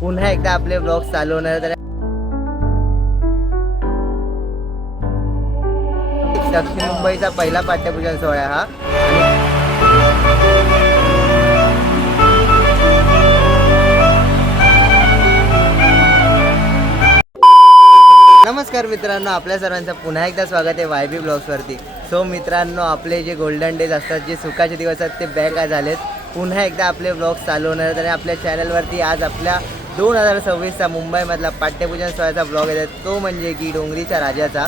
पुन्हा एकदा आपले ब्लॉग चालू होणार. तर दक्षिण मुंबईचा पहिला पाठ्यपूजन सोहळा हा. नमस्कार मित्रांनो, आपल्या सर्वांचं पुन्हा एकदा स्वागत आहे YB ब्लॉग्सवरती. सो मित्रांनो, आपले जे गोल्डन डेज असतात, जे सुखाचे दिवस आहेत, ते बॅक आज झालेत. पुन्हा एकदा आपले ब्लॉग चालू होणार आहेत आणि आपल्या चॅनलवरती आज आपल्या 2026चा मुंबईमधला पाठ्यपूजन सोहळ्याचा ब्लॉग येत आहे, तो म्हणजे की डोंगरीच्या राजाचा.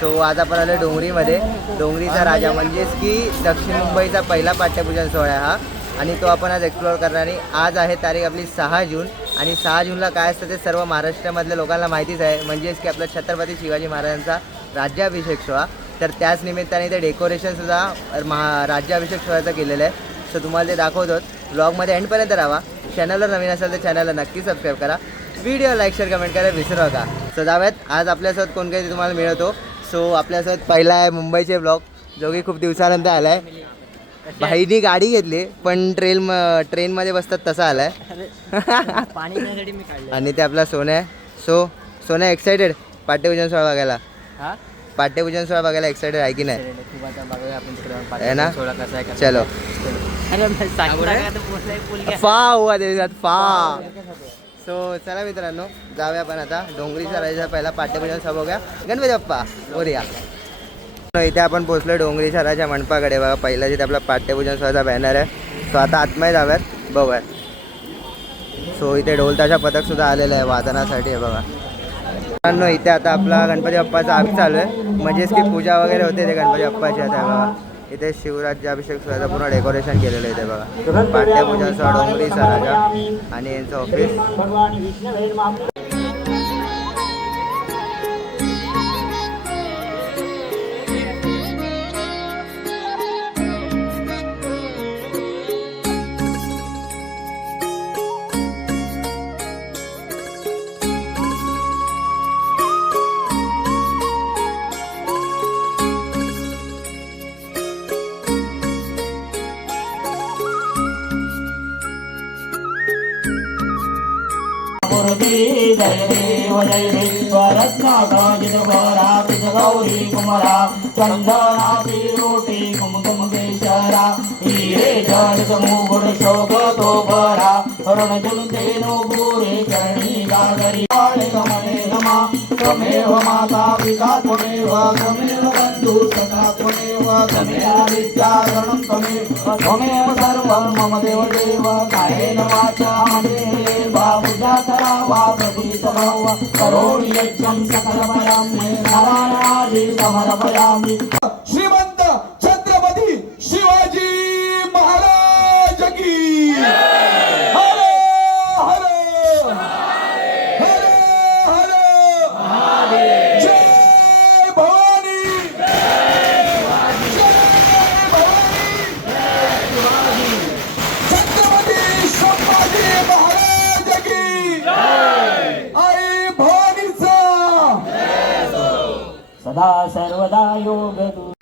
सो आज आपण आलो डोंगरीमध्ये. डोंगरीचा राजा म्हणजेच की दक्षिण मुंबईचा पहिला पाठ्यपूजन सोहळा हा, आणि तो आपण आज एक्सप्लोअर करणार. आणि आज आहे तारीख आपली 6 जून, आणि 6 जूनला काय असतं ते सर्व महाराष्ट्रामधल्या लोकांना माहितीच आहे, म्हणजेच की आपला छत्रपती शिवाजी महाराजांचा राज्याभिषेक सोहळा. तर त्याच निमित्ताने ते डेकोरेशनसुद्धा राज्याभिषेक सोहळ्याचं केलेलं आहे. सो तुम्हाला ते दाखवतो. ब्लॉगमध्ये एंडपर्यंत राहा. चॅनलवर नवीन असेल तर चॅनलला नक्की सबस्क्राईब करा. व्हिडिओ लाईक शेअर कमेंट करायला विसरू नका. सो जाऊयात, आज आपल्यासोबत कोण काही तुम्हाला मिळवतो. सो आपल्यासोबत पहिला आहे मुंबईचे ब्लॉग, जो की खूप दिवसानंतर आला आहे. भाईनी गाडी घेतली पण ट्रेनमध्ये बसतात तसा आलाय. आणि ते आपला सोन्या आहे. सो सोन्या एक्सायटेड पाठ्यपूजन सोहळा बघायला? पाठ्यपूजन सोहळा बघायला एक्सायटेड आहे की नाही? आहे ना? चलो फा हुआ देशात फा. सो चला मित्रांनो, जाऊया आपण आता डोंगरीचा राजाचा पहिला पाठ्यपूजन सोहळा बघूया. गणपती बाप्पा बोलूया. इथे आपण पोहोचलो डोंगरीच्या राजा मंडपाकडे. बघा, पहिला जिथे आपला पाठ्यपूजन सोहळ्याचा बॅनर आहे. सो आता आतमध्ये जाऊयात, बघूयात. सो इथे ढोलताशा पथकसुद्धा आलेलं आहे वादनासाठी. आहे बघा मित्रांनो, इथे आता आपला गणपती बाप्पाचा अभिषेक चालू आहे, म्हणजेच की पूजा वगैरे होते ते गणपती बाप्पाची. आता बघा इथे शिवराज्याभिषेक सोहळ्याचं पूर्ण डेकोरेशन केलेलं आहे. इथे बघा पाठ्यपूजन सोहळा डोंगरीचा राजा आणि यांचं ऑफिस. जय देव जय विश्वरत्नाजितभरा गौरी कुमरा चंदनाची रोटी कुमकुम केशरा हिरे जड मुकुट शोभतो भरा रणजुन तेनो पुरे करणी गागरी काळे कमले नमा त्वमेव माता पिता त्वमेव बंधु सखा त्वमेव विद्याधरणं त्वमेव सर्वं मम देव देव कायेन वाचा मनेवा पूजा करावा प्रभु समव करोमि यज्ञं सकलमयं नारायणादि समर्पयामि. श्रीमंत छत्रपती शिवाजी महाराज की हर हर हर हर जय भवानी जय भवानी छत्रपती संभाजी महाराज की आई भवानीचा सदा सर्वदा योग तु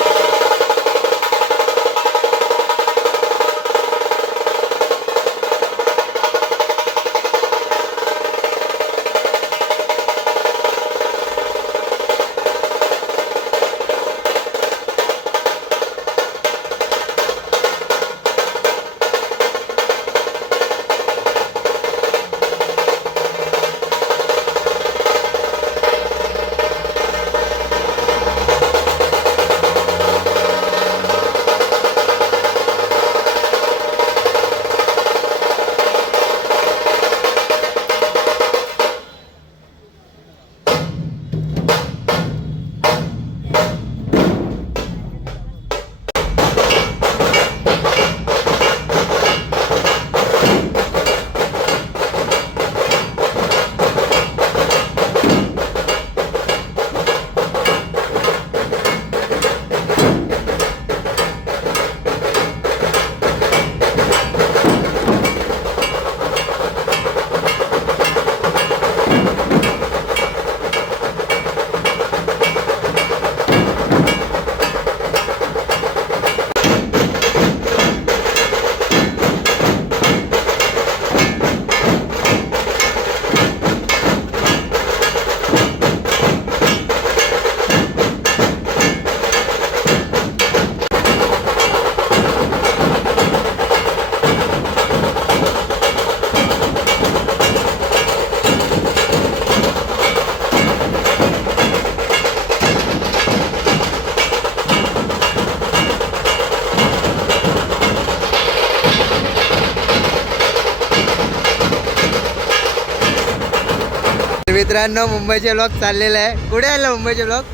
मित्रांनो मुंबईचे ब्लॉग चाललेला आहे. कुठे आलं मुंबईचे ब्लॉग?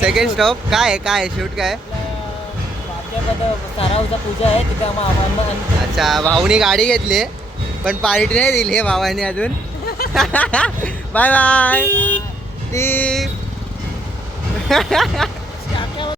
Second stop. काय आहे शूट काय? सारावचा पूजा आहे तिथे आम्हाला अच्छा भाऊनी गाडी घेतली पण पार्टी नाही दिली हे भावानी अजून. Bye bye.